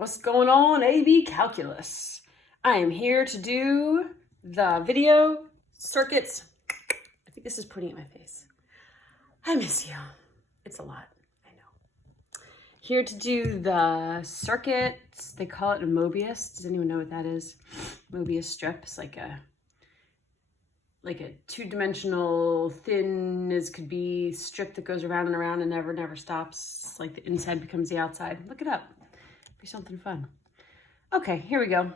What's going on, AB Calculus? I am here to do the video circuits. I think this is putting it in my face. I miss you. It's a lot, I know. Here to do the circuits. They call it a Mobius. Does anyone know what that is? Mobius strip is like a two-dimensional, thin as could be strip that goes around and around and never stops. It's like the inside becomes the outside. Look it up. Be something fun. Okay, here we go.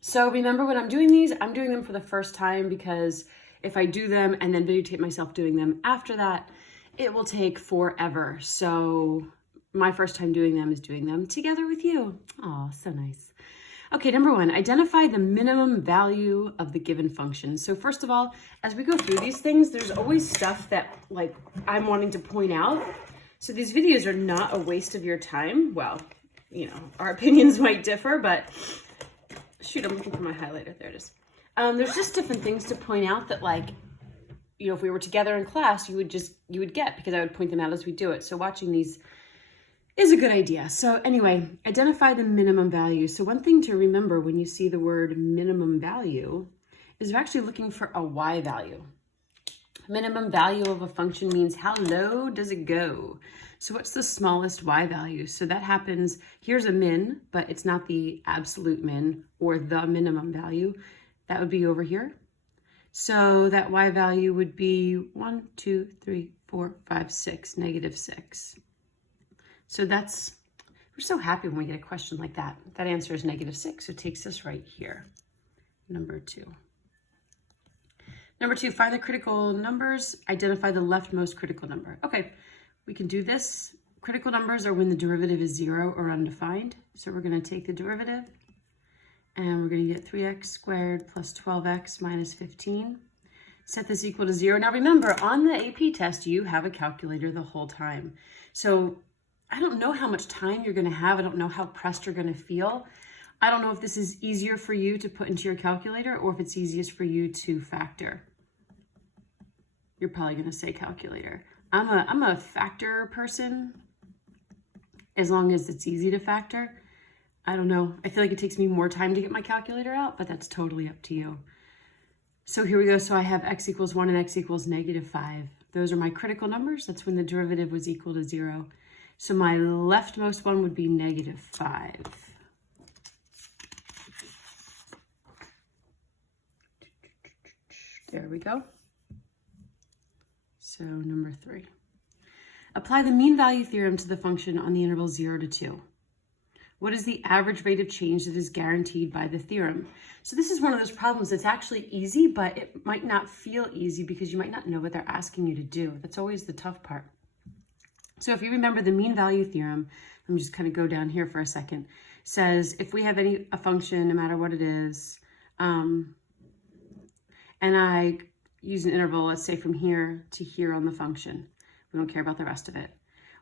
So remember when I'm doing these, I'm doing them for the first time because if I do them and then videotape myself doing them after that, it will take forever. So my first time doing them is doing them together with you. Oh, so nice. Okay, number one, identify the minimum value of the given function. So first of all, as we go through these things, there's always stuff that like I'm wanting to point out. So these videos are not a waste of your time. Well, you know, our opinions might differ, but shoot, I'm looking for my highlighter. There it is. There's just different things to point out that, like, you know, if we were together in class, you would get, because I would point them out as we do it. So watching these is a good idea. So anyway, identify the minimum value. So one thing to remember when you see the word minimum value is you're actually looking for a y value. Minimum value of a function means how low does it go? So what's the smallest y value? So that happens, here's a min, but it's not the absolute min or the minimum value. That would be over here. So that y value would be 1, 2, 3, 4, 5, 6, -6. So that's, we're so happy when we get a question like that. That answer is -6, so it takes us right here, number 2. Number 2, find the critical numbers, identify the leftmost critical number. Okay, we can do this. Critical numbers are when the derivative is 0 or undefined. So we're going to take the derivative and we're going to get 3x squared plus 12x minus 15. Set this equal to 0. Now remember, on the AP test, you have a calculator the whole time. So I don't know how much time you're going to have. I don't know how pressed you're going to feel. I don't know if this is easier for you to put into your calculator or if it's easiest for you to factor. You're probably going to say calculator. I'm a factor person, as long as it's easy to factor. I don't know. I feel like it takes me more time to get my calculator out, but that's totally up to you. So here we go. So I have x equals 1 and x equals -5. Those are my critical numbers. That's when the derivative was equal to 0. So my leftmost one would be -5. There we go. So number 3. Apply the mean value theorem to the function on the interval 0 to 2. What is the average rate of change that is guaranteed by the theorem? So this is one of those problems that's actually easy, but it might not feel easy because you might not know what they're asking you to do. That's always the tough part. So if you remember the mean value theorem, let me just kind of go down here for a second, says if we have a function, no matter what it is, and I use an interval, let's say from here to here on the function. We don't care about the rest of it.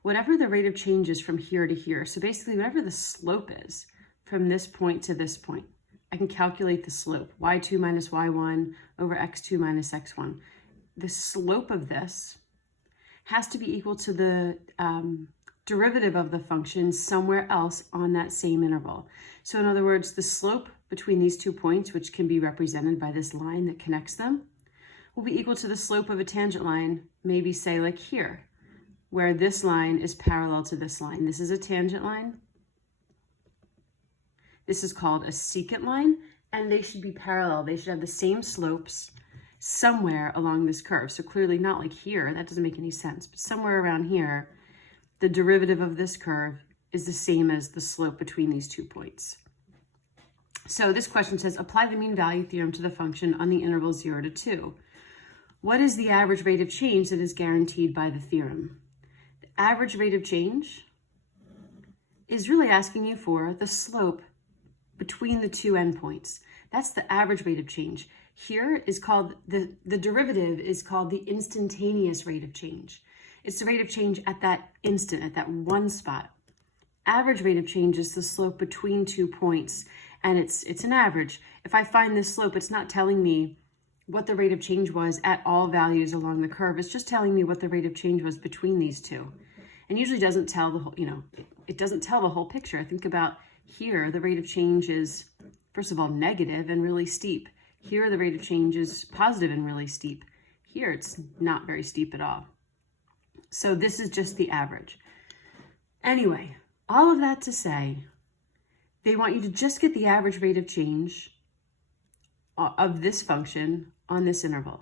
Whatever the rate of change is from here to here, so basically whatever the slope is from this point to this point, I can calculate the slope, y2 minus y1 over x2 minus x1. The slope of this has to be equal to the derivative of the function somewhere else on that same interval. So in other words, the slope between these 2 points, which can be represented by this line that connects them, will be equal to the slope of a tangent line, maybe say like here, where this line is parallel to this line. This is a tangent line. This is called a secant line, and they should be parallel. They should have the same slopes somewhere along this curve. So clearly not like here, that doesn't make any sense, but somewhere around here, the derivative of this curve is the same as the slope between these 2 points. So this question says, apply the mean value theorem to the function on the interval 0 to 2. What is the average rate of change that is guaranteed by the theorem? The average rate of change is really asking you for the slope between the 2 endpoints. That's the average rate of change. Here is called, the derivative is called the instantaneous rate of change. It's the rate of change at that instant, at that one spot. Average rate of change is the slope between 2 points, and it's an average. If I find this slope, it's not telling me what the rate of change was at all values along the curve. It's just telling me what the rate of change was between these two. And usually doesn't tell the whole, you know, it doesn't tell the whole picture. Think about here, the rate of change is, first of all, negative and really steep. Here, the rate of change is positive and really steep. Here, it's not very steep at all. So this is just the average. Anyway, all of that to say, they want you to just get the average rate of change of this function on this interval.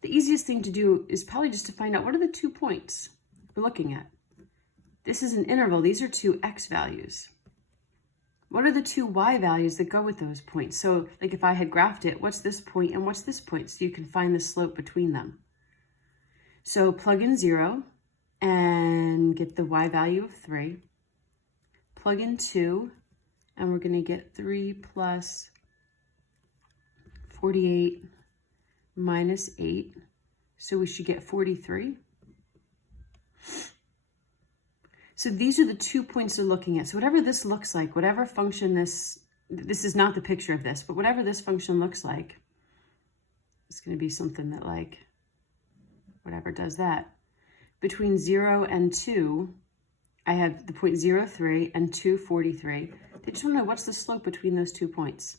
The easiest thing to do is probably just to find out what are the 2 points we're looking at. This is an interval. These are 2 x values. What are the 2 y values that go with those points? So like if I had graphed it, what's this point and what's this point? So you can find the slope between them. So plug in 0 and get the y value of 3. Plug in 2 and we're going to get 3 plus 48 minus 8. So we should get 43. So these are the 2 points they're looking at. So whatever this looks like, whatever function this is not the picture of this, but whatever this function looks like, it's going to be something that like, whatever does that. Between 0 and 2, I have the point 0, 3 and 2, 43. They just want to know what's the slope between those 2 points.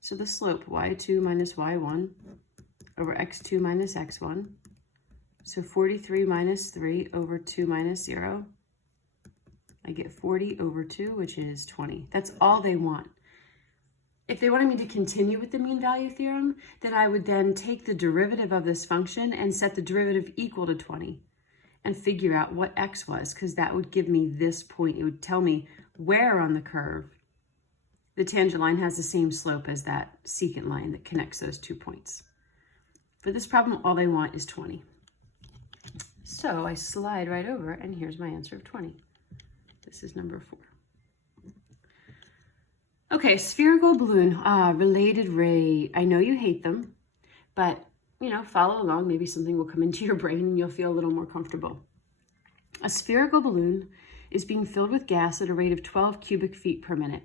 So the slope, y2 minus y1 over x2 minus x1. So 43 minus 3 over 2 minus 0. I get 40 over 2, which is 20. That's all they want. If they wanted me to continue with the mean value theorem, then I would then take the derivative of this function and set the derivative equal to 20 and figure out what x was, because that would give me this point. It would tell me where on the curve the tangent line has the same slope as that secant line that connects those 2 points. For this problem, all they want is 20. So I slide right over, and here's my answer of 20. This is number 4. Okay, spherical balloon, related rate. I know you hate them, but you know, follow along. Maybe something will come into your brain and you'll feel a little more comfortable. A spherical balloon is being filled with gas at a rate of 12 cubic feet per minute.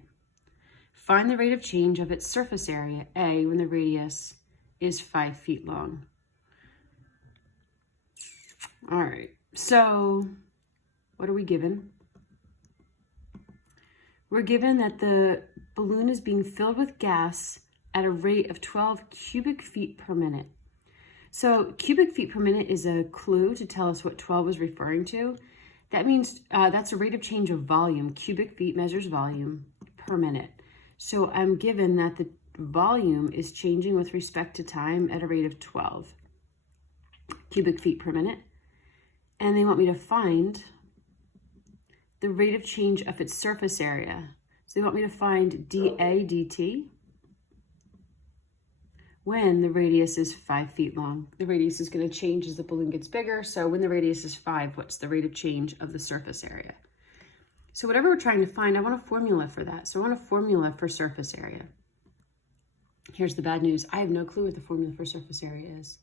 Find the rate of change of its surface area, A, when the radius is 5 feet long. All right, so what are we given? We're given that the balloon is being filled with gas at a rate of 12 cubic feet per minute. So cubic feet per minute is a clue to tell us what 12 is referring to. That means that's a rate of change of volume. Cubic feet measures volume per minute. So I'm given that the volume is changing with respect to time at a rate of 12 cubic feet per minute. And they want me to find the rate of change of its surface area. So they want me to find dA dt when the radius is 5 feet long. The radius is going to change as the balloon gets bigger. So when the radius is 5, what's the rate of change of the surface area? So whatever we're trying to find, I want a formula for that. So I want a formula for surface area. Here's the bad news. I have no clue what the formula for surface area is.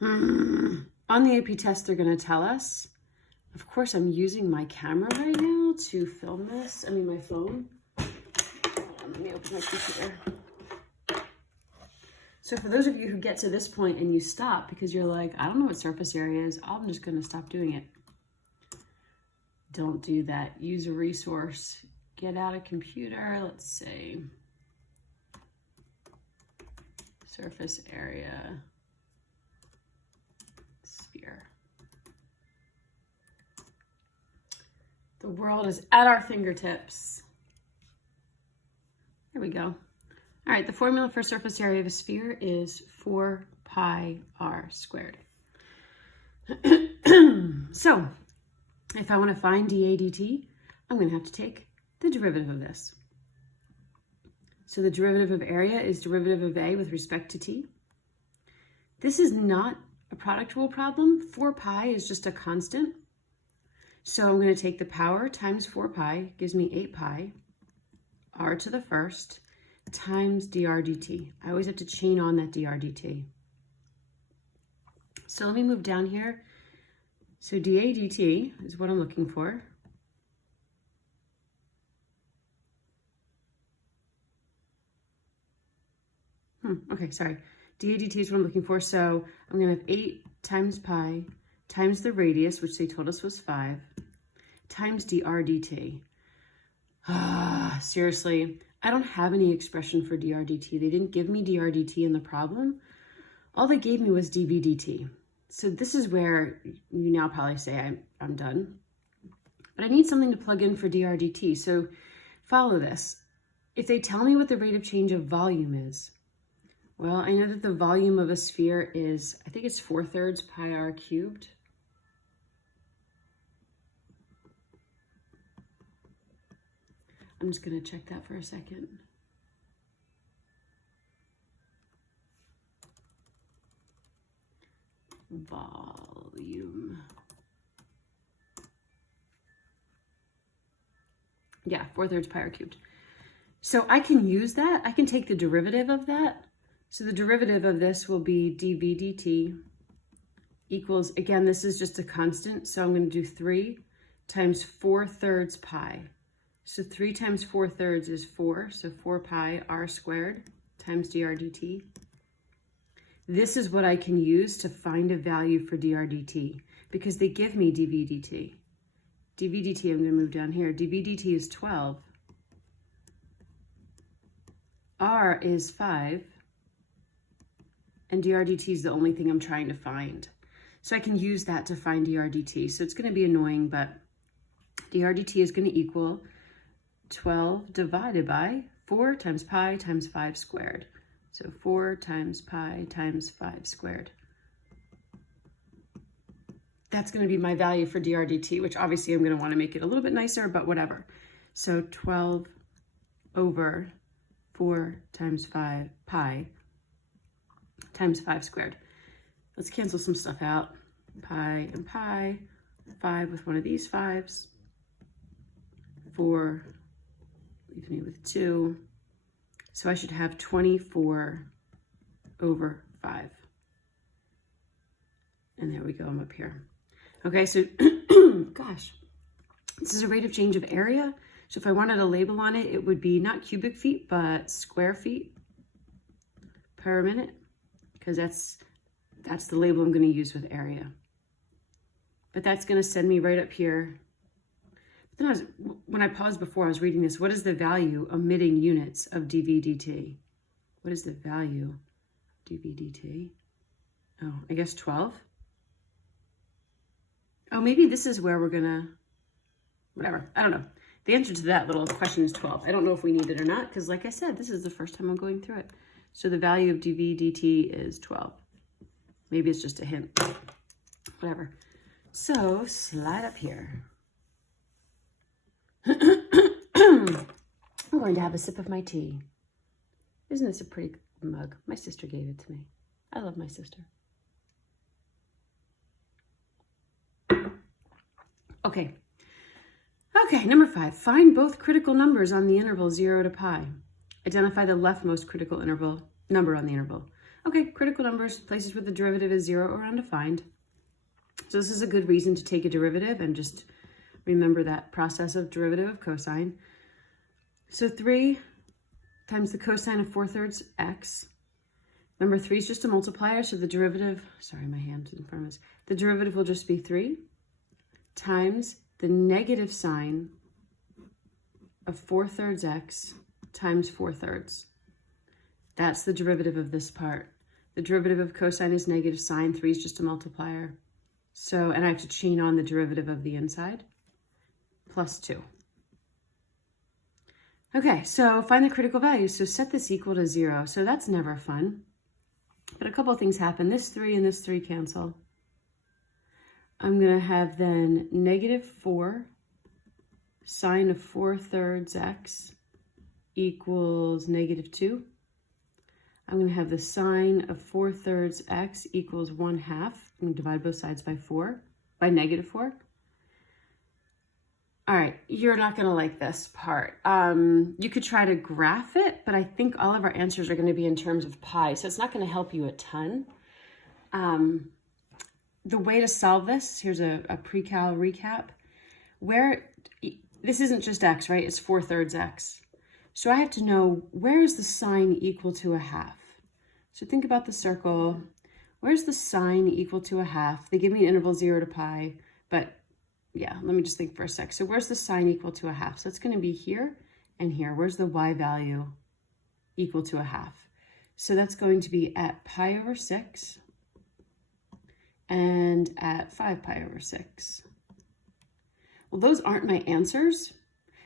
On the AP test, they're going to tell us. Of course, I'm using my camera right now to film this. I mean, my phone. Let me open my computer. So for those of you who get to this point and you stop because you're like, I don't know what surface area is, I'm just going to stop doing it. Don't do that. Use a resource. Get out a computer. Let's say surface area sphere. The world is at our fingertips. There we go. All right, the formula for surface area of a sphere is 4 pi r squared. So if I want to find dA dt, I'm going to have to take the derivative of this. So the derivative of area is derivative of A with respect to t. This is not a product rule problem. 4 pi is just a constant. So I'm going to take the power times 4 pi, gives me 8 pi, r to the first, times dr dt. I always have to chain on that dr dt. So let me move down here. So dA dt is what I'm looking for. Okay, sorry. dA dt is what I'm looking for. So I'm going to have 8 times pi times the radius, which they told us was 5, times dr dt. Seriously, I don't have any expression for dr dt. They didn't give me dr dt in the problem. All they gave me was dv dt. So this is where you now probably say I'm done. But I need something to plug in for dr dt. So follow this. If they tell me what the rate of change of volume is, well, I know that the volume of a sphere is, I think it's 4/3 pi r cubed. I'm just going to check that for a second. Volume. Yeah, 4/3 pi r cubed. So I can use that. I can take the derivative of that. So the derivative of this will be dv dt equals, again, this is just a constant. So I'm going to do 3 times 4/3 pi. So 3 times 4/3 is 4. So 4 pi r squared times dr dt. This is what I can use to find a value for dr dt because they give me dv dt. dv dt, I'm going to move down here. dv dt is 12. R is 5. And dr dt is the only thing I'm trying to find. So I can use that to find dr dt. So it's going to be annoying, but dr dt is going to equal 12 divided by 4 times pi times 5 squared. So 4 times pi times 5 squared. That's going to be my value for dr dt, which obviously I'm going to want to make it a little bit nicer, but whatever. So 12 over 4 times 5 pi times 5 squared. Let's cancel some stuff out. Pi and pi, 5 with one of these 5s, 4 leaves me with 2. So I should have 24 over 5. And there we go, I'm up here. Okay, so, gosh, this is a rate of change of area. So if I wanted a label on it, it would be not cubic feet, but square feet per minute, because that's the label I'm going to use with area. But that's going to send me right up here. But then when I paused before, I was reading this. What is the value omitting units of dv dt? What is the value of dv dt? Oh, I guess 12. Oh, maybe this is where we're going to, whatever. I don't know. The answer to that little question is 12. I don't know if we need it or not, because like I said, this is the first time I'm going through it. So the value of dv dt is 12. Maybe it's just a hint. Whatever. So slide up here. I'm going to have a sip of my tea. Isn't this a pretty mug? My sister gave it to me. I love my sister. Okay. Okay, number 5. Find both critical numbers on the interval 0 to pi. Identify the leftmost critical number on the interval. Okay, critical numbers, places where the derivative is 0 or undefined. So this is a good reason to take a derivative and just remember that process of derivative of cosine. So 3 times the cosine of 4/3 x. Remember, 3 is just a multiplier, so the derivative, sorry, my hand is in front of us. The derivative will just be 3 times the negative sine of 4/3 x times 4/3. That's the derivative of this part. The derivative of cosine is negative sine. 3 is just a multiplier. So, and I have to chain on the derivative of the inside, plus 2. Okay, so find the critical value. So set this equal to 0. So that's never fun. But a couple of things happen. This 3 and this 3 cancel. I'm going to have then negative 4 sine of 4/3 x equals negative 2. I'm going to have the sine of 4/3 x equals 1/2. I'm going to divide both sides by negative 4. All right, you're not going to like this part. You could try to graph it, but I think all of our answers are going to be in terms of pi, so it's not going to help you a ton. The way to solve this, here's a pre-cal recap, where this isn't just x, right? It's 4/3 x. So I have to know, where is the sine equal to 1/2? So think about the circle. Where's the sine equal to 1/2? They give me an interval 0 to pi, but yeah, let me just think for a sec. So where's the sine equal to a half? So it's going to be here and here. Where's the y value equal to a half? So that's going to be at pi over 6 and at 5 pi over 6. Well, those aren't my answers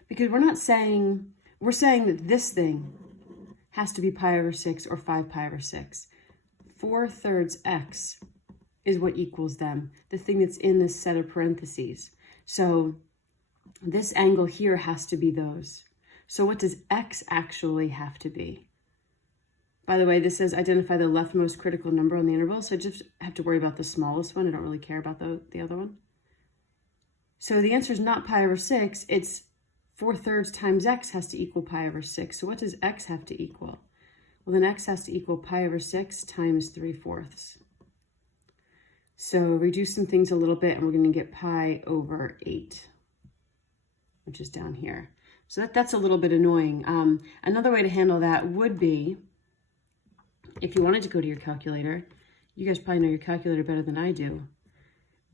because we're saying that this thing has to be pi over 6 or 5 pi over 6. 4/3 x is what equals them, the thing that's in this set of parentheses. So this angle here has to be those. So what does x actually have to be? By the way, this says identify the leftmost critical number on the interval, so I just have to worry about the smallest one. I don't really care about the other one. So the answer is not pi over 6, it's 4/3 times x has to equal pi over 6. So what does x have to equal? Well, then x has to equal pi over 6 times 3/4. So reduce some things a little bit, and we're going to get pi over 8, which is down here. So that's a little bit annoying. Another way to handle that would be, if you wanted to go to your calculator, you guys probably know your calculator better than I do,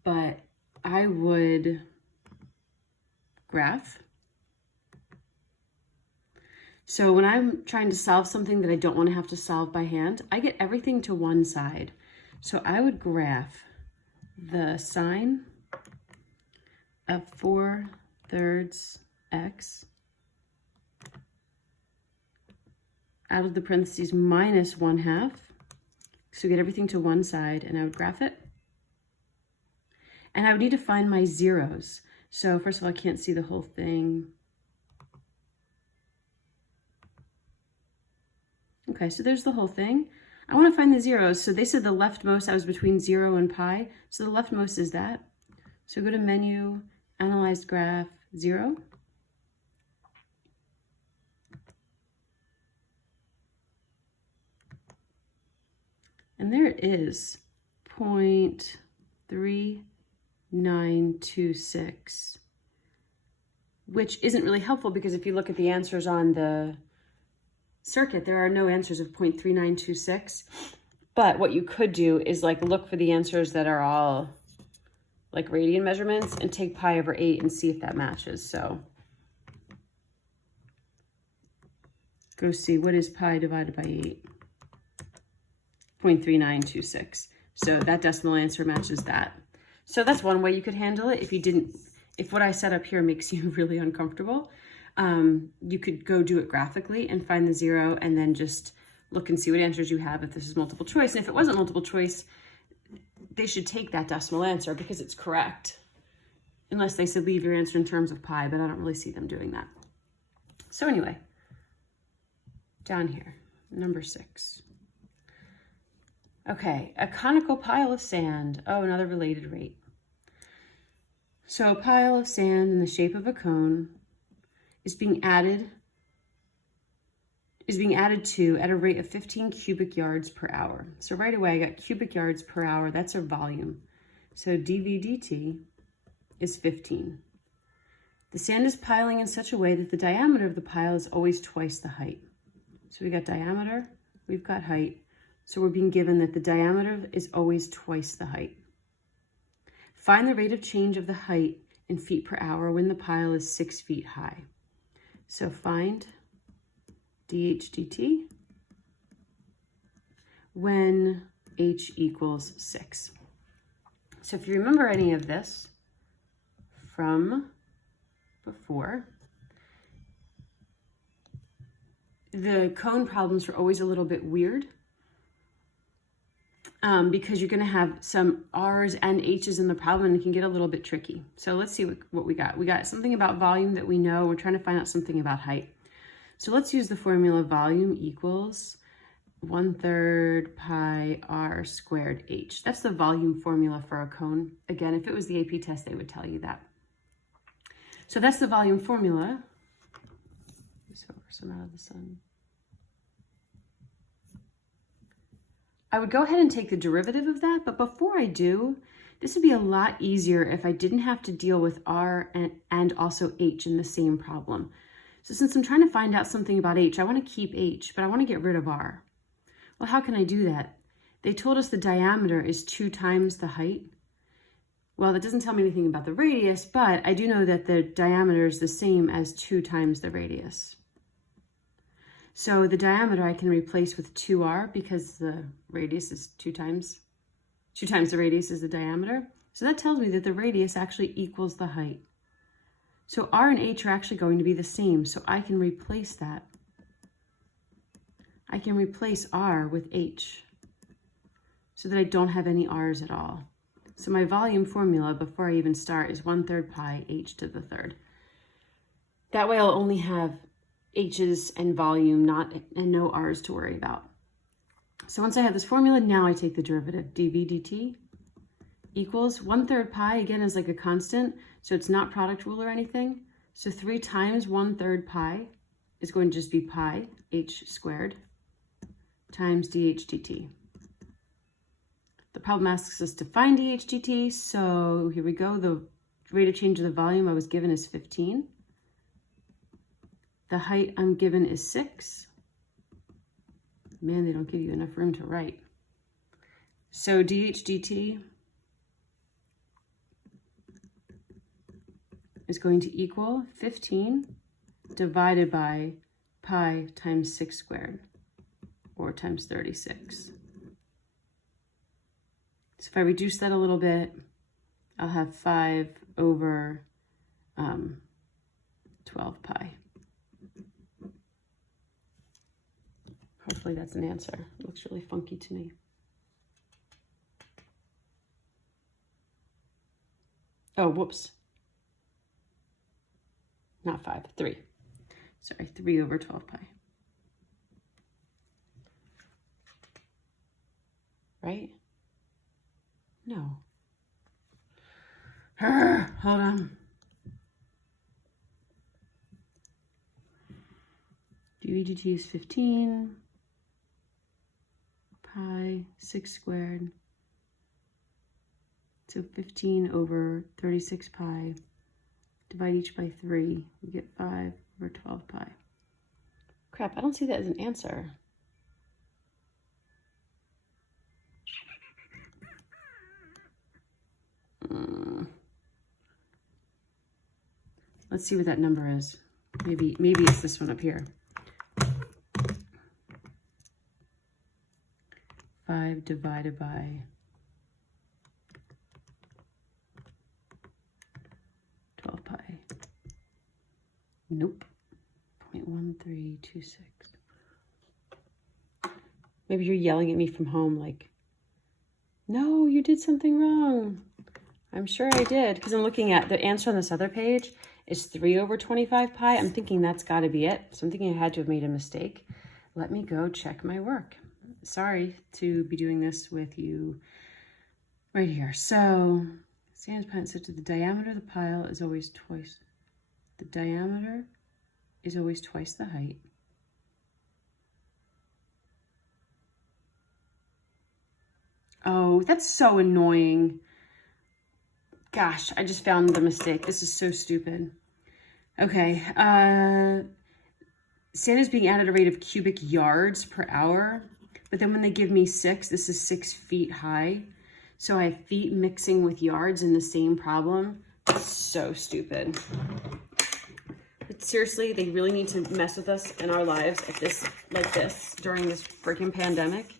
but I would graph. So when I'm trying to solve something that I don't want to have to solve by hand, I get everything to one side. So I would graph the sine of 4/3 x out of the parentheses minus 1/2. So get everything to one side, and I would graph it. And I would need to find my zeros. So first of all, I can't see the whole thing. Okay, so there's the whole thing. I want to find the zeros. So they said the leftmost, I was between 0 and pi. So the leftmost is that. So go to menu, analyze graph, 0. And there it is, 0.3926, which isn't really helpful because if you look at the answers on the circuit, there are no answers of 0.3926. But what you could do is like look for the answers that are all like radian measurements and take pi over 8 and see if that matches. So go see what is pi divided by 8. 0.3926. So that decimal answer matches that. So that's one way you could handle it. If what I set up here makes you really uncomfortable, you could go do it graphically and find the zero and then just look and see what answers you have if this is multiple choice. And if it wasn't multiple choice, they should take that decimal answer because it's correct. Unless they said leave your answer in terms of pi, but I don't really see them doing that. So anyway, down here, number 6. Okay, a conical pile of sand. Oh, another related rate. So a pile of sand in the shape of a cone is being added to at a rate of 15 cubic yards per hour. So right away I got cubic yards per hour. That's our volume. So dV dt is 15. The sand is piling in such a way that the diameter of the pile is always twice the height. So we got diameter, we've got height. So we're being given that the diameter is always twice the height. Find the rate of change of the height in feet per hour when the pile is 6 feet high. So find dH dt when h equals 6. So if you remember any of this from before, the cone problems were always a little bit weird. Because you're going to have some R's and H's in the problem and it can get a little bit tricky. So let's see what we got. We got something about volume that we know. We're trying to find out something about height. So let's use the formula volume equals 1/3 pi R squared H. That's the volume formula for a cone. Again, if it was the AP test, they would tell you that. So that's the volume formula. So some out of the sun. I would go ahead and take the derivative of that, but before I do, this would be a lot easier if I didn't have to deal with R and also H in the same problem. So since I'm trying to find out something about H, I want to keep H, but I want to get rid of R. Well, how can I do that? They told us the diameter is 2 times the height. Well, that doesn't tell me anything about the radius, but I do know that the diameter is the same as 2 times the radius. So the diameter I can replace with 2r because the radius is 2 times the radius is the diameter. So that tells me that the radius actually equals the height. So r and h are actually going to be the same, so I can replace that. I can replace r with h so that I don't have any r's at all. So my volume formula before I even start is 1/3 pi h to the third. That way I'll only have h's and volume, and no r's to worry about. So once I have this formula, now I take the derivative. dv dt equals 1/3 pi, again, is like a constant, so it's not product rule or anything. So 3 times 1/3 pi is going to just be pi h squared times dh dt. The problem asks us to find dh dt, so here we go. The rate of change of the volume I was given is 15. The height I'm given is 6. Man, they don't give you enough room to write. So dh dt is going to equal 15 divided by pi times 6 squared, or times 36. So if I reduce that a little bit, I'll have 5 over 12 pi. Hopefully that's an answer. It looks really funky to me. Oh, whoops. Not 5, 3. Sorry, 3 over 12 pi. Right? No. Hold on. dv dt is 15 pi 6 squared. So 15 over 36 pi. Divide each by 3. We get 5 over 12 pi. Crap, I don't see that as an answer. Let's see what that number is. Maybe it's this one up here. 5 divided by 12 pi. Nope. 0.1326. Maybe you're yelling at me from home like, no, you did something wrong. I'm sure I did, because I'm looking at the answer on this other page is 3 over 25 pi. I'm thinking that's got to be it. So I'm thinking I had to have made a mistake. Let me go check my work. Sorry to be doing this with you right here. So, Sans Pine said to the diameter of the pile is always twice. The diameter is always twice the height. Oh, that's so annoying. Gosh, I just found the mistake. This is so stupid. Okay, sand is being added at a rate of cubic yards per hour, but then when they give me 6, this is 6 feet high. So I have feet mixing with yards in the same problem. It's so stupid. But seriously, they really need to mess with us in our lives like this during this freaking pandemic.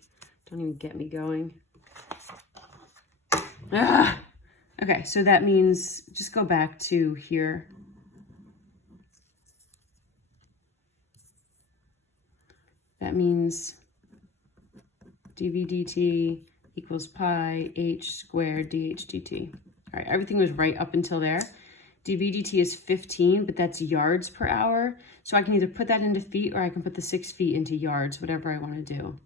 Don't even get me going. Ugh. Okay, so that means just go back to here. That means dv dt equals pi h squared dh dt. All right, everything was right up until there. dv dt is 15, but that's yards per hour. So I can either put that into feet or I can put the 6 feet into yards, whatever I want to do.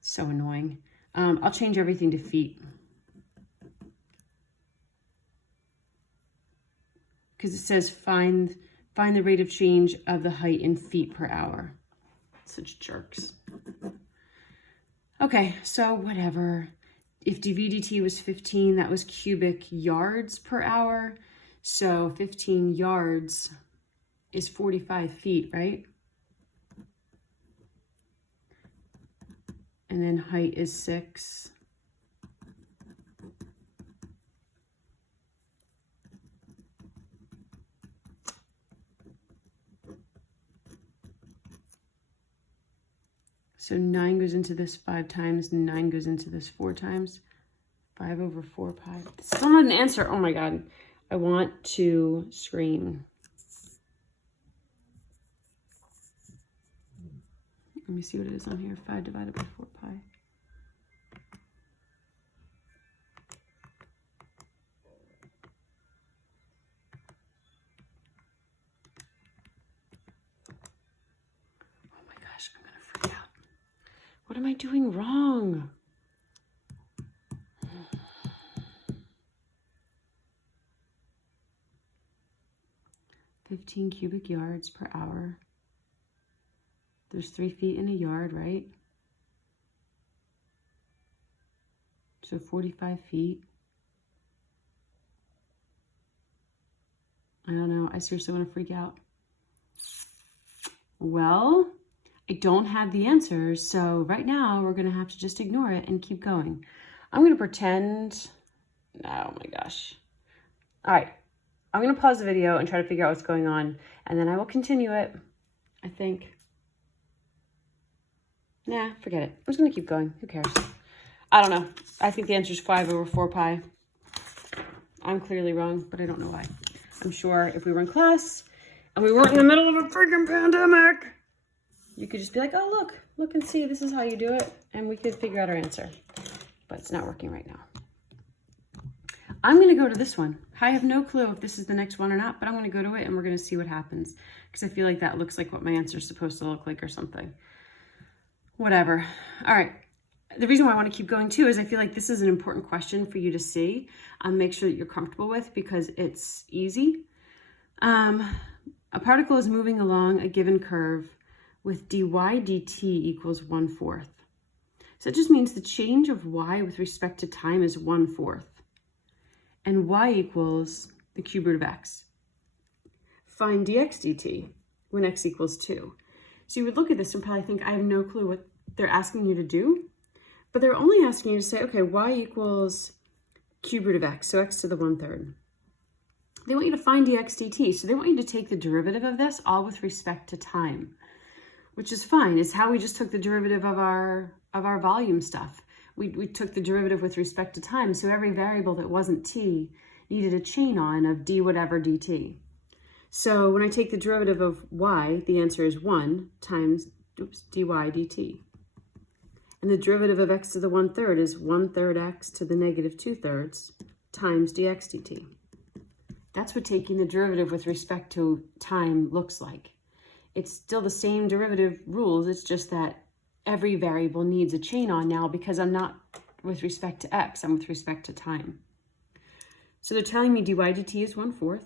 So annoying. I'll change everything to feet. Because it says find the rate of change of the height in feet per hour. Such jerks. Okay, so whatever. If dv dt was 15, that was cubic yards per hour. So 15 yards is 45 feet, right? And then height is 6. So 9 goes into this 5 times, 9 goes into this 4 times. 5 over 4 pi. It's still not an answer. Oh my God. I want to scream. Let me see what it is on here. 5 divided by 4 pi. Oh my gosh, I'm gonna freak out. What am I doing wrong? "15 cubic yards per hour." There's 3 feet in a yard, right? So 45 feet. I don't know. I seriously want to freak out. Well, I don't have the answers, so right now we're going to have to just ignore it and keep going. I'm going to pretend... Oh my gosh. All right. I'm going to pause the video and try to figure out what's going on, and then I will continue it, I think. Nah, forget it. I'm just going to keep going. Who cares? I don't know. I think the answer is 5 over 4 pi. I'm clearly wrong, but I don't know why. I'm sure if we were in class and we weren't in the middle of a freaking pandemic, you could just be like, oh, look and see. This is how you do it. And we could figure out our answer. But it's not working right now. I'm going to go to this one. I have no clue if this is the next one or not, but I'm going to go to it and we're going to see what happens. Because I feel like that looks like what my answer is supposed to look like or something. Whatever. All right. The reason why I want to keep going too is I feel like this is an important question for you to see. Make sure that you're comfortable with because it's easy. A particle is moving along a given curve with dy dt equals 1/4. So it just means the change of y with respect to time is 1/4. And y equals the cube root of x. Find dx dt when x equals 2. So you would look at this and probably think, I have no clue what they're asking you to do. But they're only asking you to say, okay, y equals cube root of x, so x to the 1/3. They want you to find dx dt, so they want you to take the derivative of this all with respect to time, which is fine. It's how we just took the derivative of our volume stuff. We took the derivative with respect to time, so every variable that wasn't t needed a chain on of d whatever dt. So when I take the derivative of y, the answer is 1 times dy dt. And the derivative of x to the 1/3 is 1/3 x to the negative 2/3 times dx dt. That's what taking the derivative with respect to time looks like. It's still the same derivative rules. It's just that every variable needs a chain on now because I'm not with respect to x, I'm with respect to time. So they're telling me dy dt is 1/4.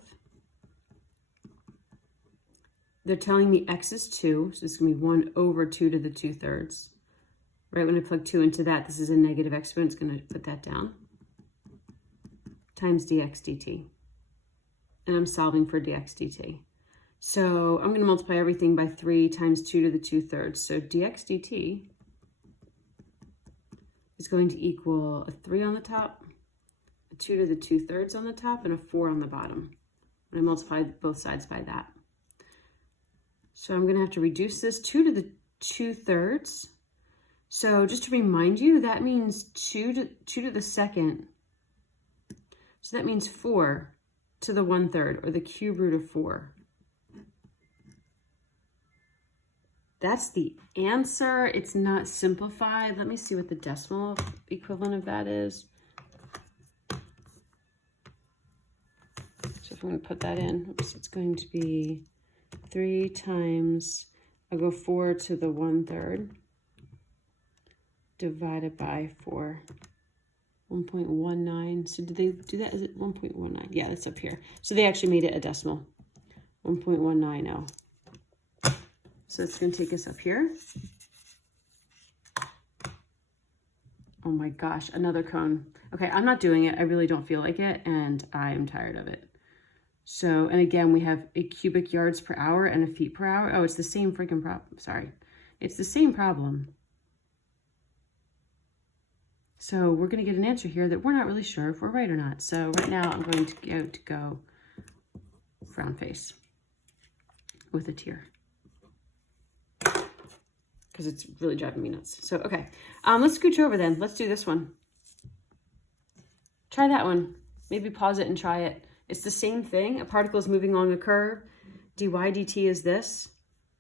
They're telling me x is 2, so it's going to be 1 over 2 to the 2/3. Right, when I plug 2 into that, this is a negative exponent. It's going to put that down. Times dx dt. And I'm solving for dx dt. So I'm going to multiply everything by 3 times 2 to the 2/3. So dx dt is going to equal a 3 on the top, a 2 to the 2/3 on the top, and a 4 on the bottom. And I multiply both sides by that. So I'm going to have to reduce this 2 to the 2/3. So just to remind you, that means 2 to the second. So that means 4 to the 1/3, or the cube root of 4. That's the answer. It's not simplified. Let me see what the decimal equivalent of that is. So if I'm going to put that in, it's going to be 3 times, I'll go 4 to the 1/3 divided by 4. 1.19. So did they do that? Is it 1.19? Yeah, that's up here. So they actually made it a decimal. 1.190. So it's going to take us up here. Oh my gosh, another cone. Okay, I'm not doing it. I really don't feel like it, and I am tired of it. So, and again, we have a cubic yards per hour and a feet per hour. Oh, it's the same freaking problem. Sorry. It's the same problem. So we're going to get an answer here that we're not really sure if we're right or not. So right now I'm going to go frown face with a tear. because it's really driving me nuts. So, okay. Let's scooch over then. Let's do this one. Try that one. Maybe pause it and try it. It's the same thing. A particle is moving along a curve. dy dt is this.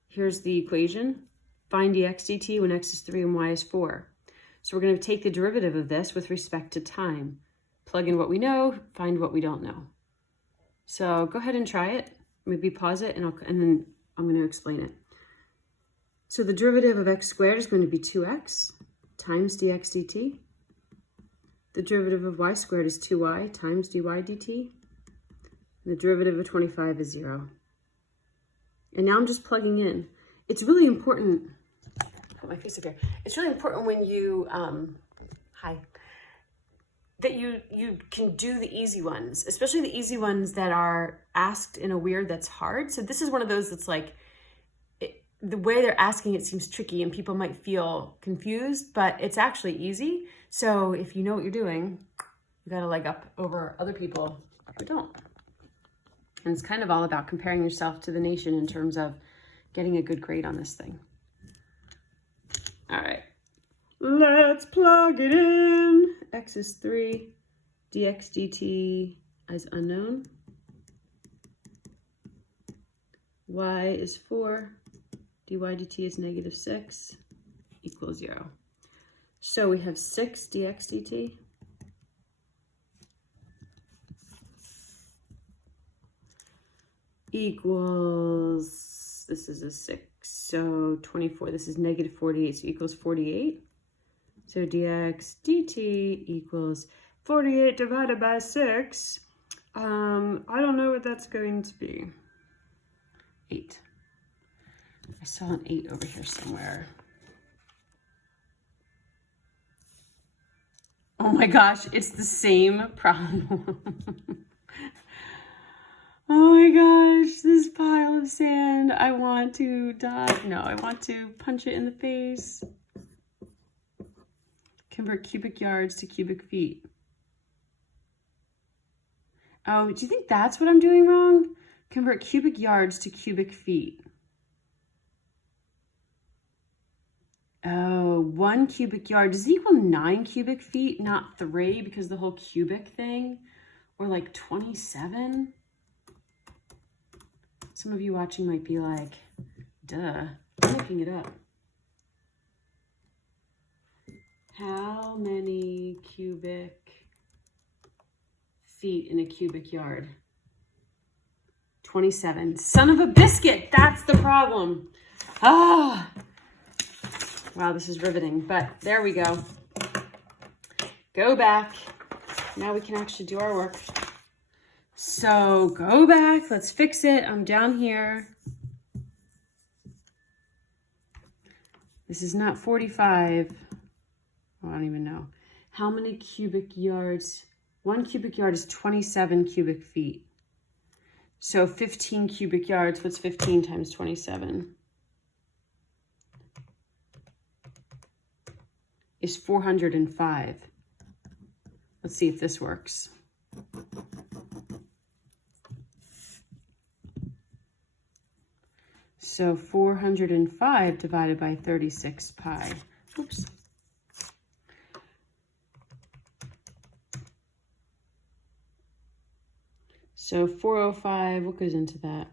Here's the equation. Find dx dt when x is 3 and y is 4. So we're going to take the derivative of this with respect to time. Plug in what we know, find what we don't know. So go ahead and try it. Maybe pause it, and then I'm going to explain it. So the derivative of x squared is going to be 2x times dx dt. The derivative of y squared is 2y times dy dt. And the derivative of 25 is 0. And now I'm just plugging in. It's really important. Put my face up here. It's really important when you, that you can do the easy ones, especially the easy ones that are asked in a weird that's hard. So this is one of those that's like, the way they're asking it seems tricky and people might feel confused, but it's actually easy. So if you know what you're doing, you got a leg up over other people who don't. And it's kind of all about comparing yourself to the nation in terms of getting a good grade on this thing. All right, let's plug it in. X is 3, dx dt is unknown. Y is 4, dy dt is -6, equals 0. So we have 6 dx dt equals, this is a 6, so 24, this is -48, so equals 48. So dx dt equals 48 divided by 6. I don't know what that's going to be. 8. I saw an 8 over here somewhere. Oh my gosh, it's the same problem. Oh my gosh, this pile of sand. I want to die. No, I want to punch it in the face. Convert cubic yards to cubic feet. Oh, do you think that's what I'm doing wrong? Convert cubic yards to cubic feet. Oh, 1 cubic yard does equal 9 cubic feet, not 3, because the whole cubic thing, or like 27. Some of you watching might be like, duh, I'm looking it up. How many cubic feet in a cubic yard? 27. Son of a biscuit, that's the problem. Ah. Wow, this is riveting, but there we go. Go back. Now we can actually do our work. So go back, let's fix it. I'm down here. This is not 45. Oh, I don't even know. How many cubic yards? 1 cubic yard is 27 cubic feet. So 15 cubic yards, what's 15 times 27? Is 405. Let's see if this works. So 405 divided by 36 pi. Oops. So 405, what goes into that?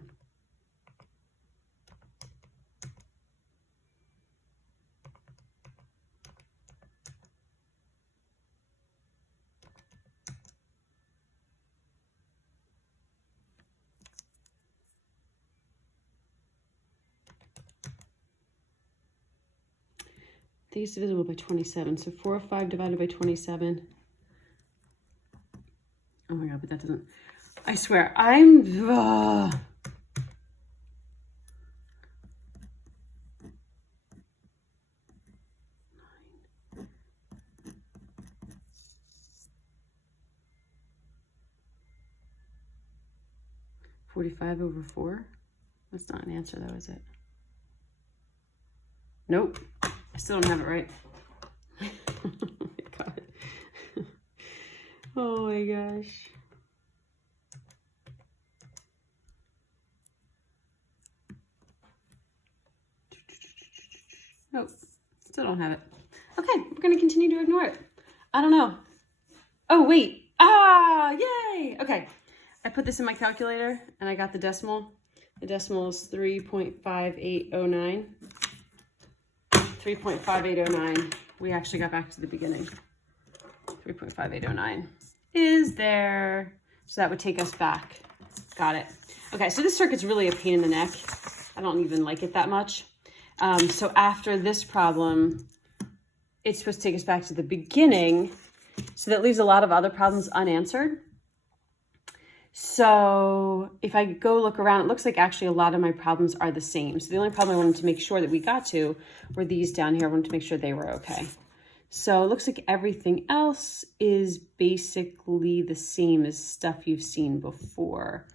I think it's divisible by 27. So 405 divided by 27. Oh my God, but that doesn't, I swear, I'm, 45 over 4? That's not an answer though, is it? Nope. I still don't have it right. Oh my God. Oh my gosh. Nope, still don't have it. Okay, we're gonna continue to ignore it. I don't know. Oh, wait. Ah, yay. Okay, I put this in my calculator and I got the decimal. The decimal is 3.5809. 3.5809. We actually got back to the beginning. 3.5809 is there. So that would take us back. Got it. Okay, so this circuit's really a pain in the neck. I don't even like it that much. So after this problem, it's supposed to take us back to the beginning. So that leaves a lot of other problems unanswered. So if I go look around, it looks like actually a lot of my problems are the same. So the only problem I wanted to make sure that we got to were these down here. I wanted to make sure they were okay. So it looks like everything else is basically the same as stuff you've seen before.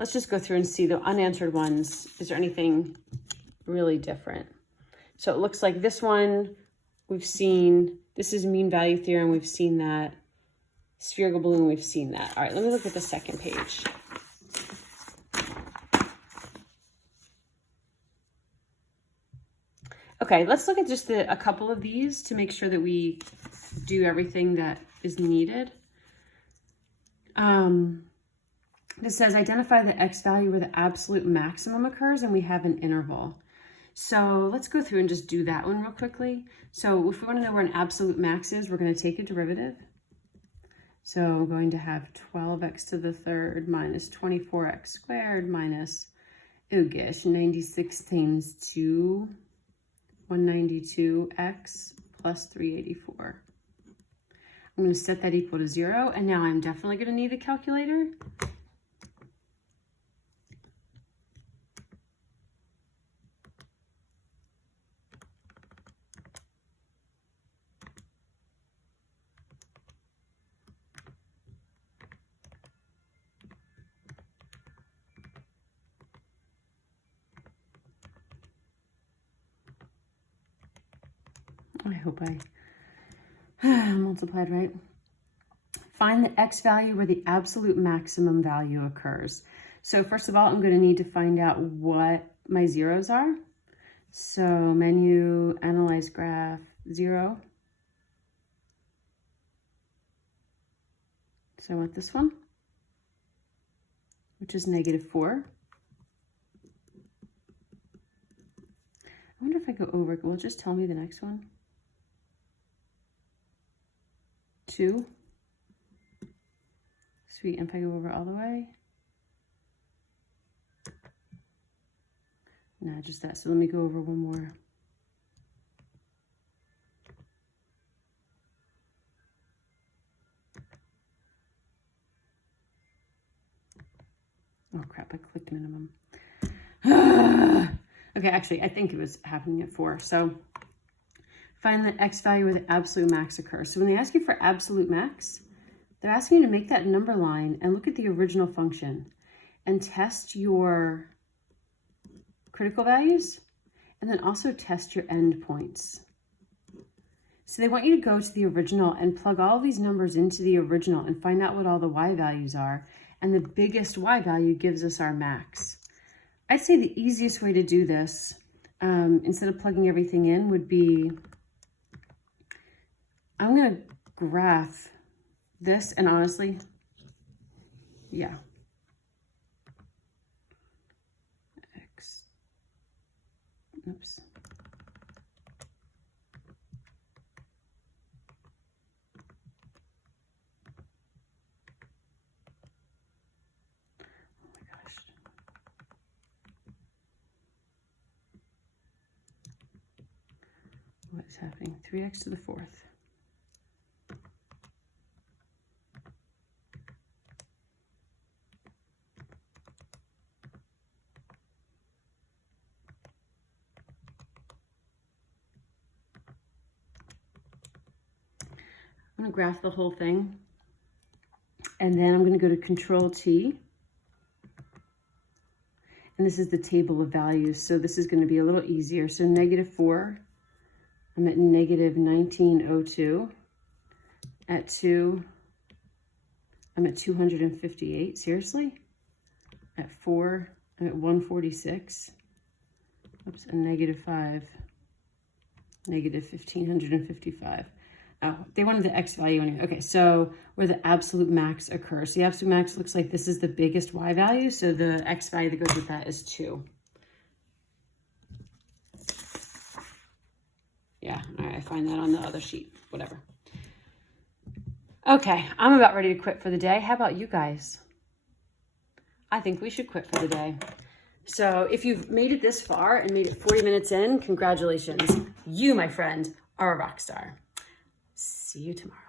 Let's just go through and see the unanswered ones. Is there anything really different? So it looks like this one we've seen. This is mean value theorem. We've seen that. Spherical balloon, we've seen that. All right, let me look at the second page. Okay, let's look at just a couple of these to make sure that we do everything that is needed. This says identify the x value where the absolute maximum occurs, and we have an interval. So let's go through and just do that one real quickly. So if we want to know where an absolute max is, we're going to take a derivative. So I'm going to have 12x to the third minus 24x squared minus, oh gosh, 96 times 2, 192x plus 384. I'm going to set that equal to 0, and now I'm definitely going to need a calculator. I hope I multiplied right. Find the x value where the absolute maximum value occurs. So first of all, I'm going to need to find out what my zeros are. So menu, analyze graph, 0. So I want this one, which is -4. I wonder if I go over, will it just tell me the next one? 2. Sweet, and if I go over all the way? No, just that. So let me go over one more. Oh crap, I clicked minimum. Okay, actually, I think it was happening at 4. So find the x value where the absolute max occurs. So when they ask you for absolute max, they're asking you to make that number line and look at the original function and test your critical values and then also test your endpoints. So they want you to go to the original and plug all these numbers into the original and find out what all the y values are. And the biggest y value gives us our max. I'd say the easiest way to do this, instead of plugging everything in, would be, I'm going to graph this, and honestly, yeah. X, oops. Oh my gosh. What is happening? 3x to the 4th. I'm going to graph the whole thing, and then I'm going to go to Control T, and this is the table of values, so this is going to be a little easier. So -4, I'm at -1902. At 2, I'm at 258. Seriously? At 4, I'm at 146. oops, a -5, -1555. Oh, they wanted the X value anyway. Okay, so where the absolute max occurs. The absolute max looks like this is the biggest Y value, so the X value that goes with that is 2. Yeah, all right, I find that on the other sheet, whatever. Okay, I'm about ready to quit for the day. How about you guys? I think we should quit for the day. So if you've made it this far and made it 40 minutes in, congratulations. You, my friend, are a rock star. See you tomorrow.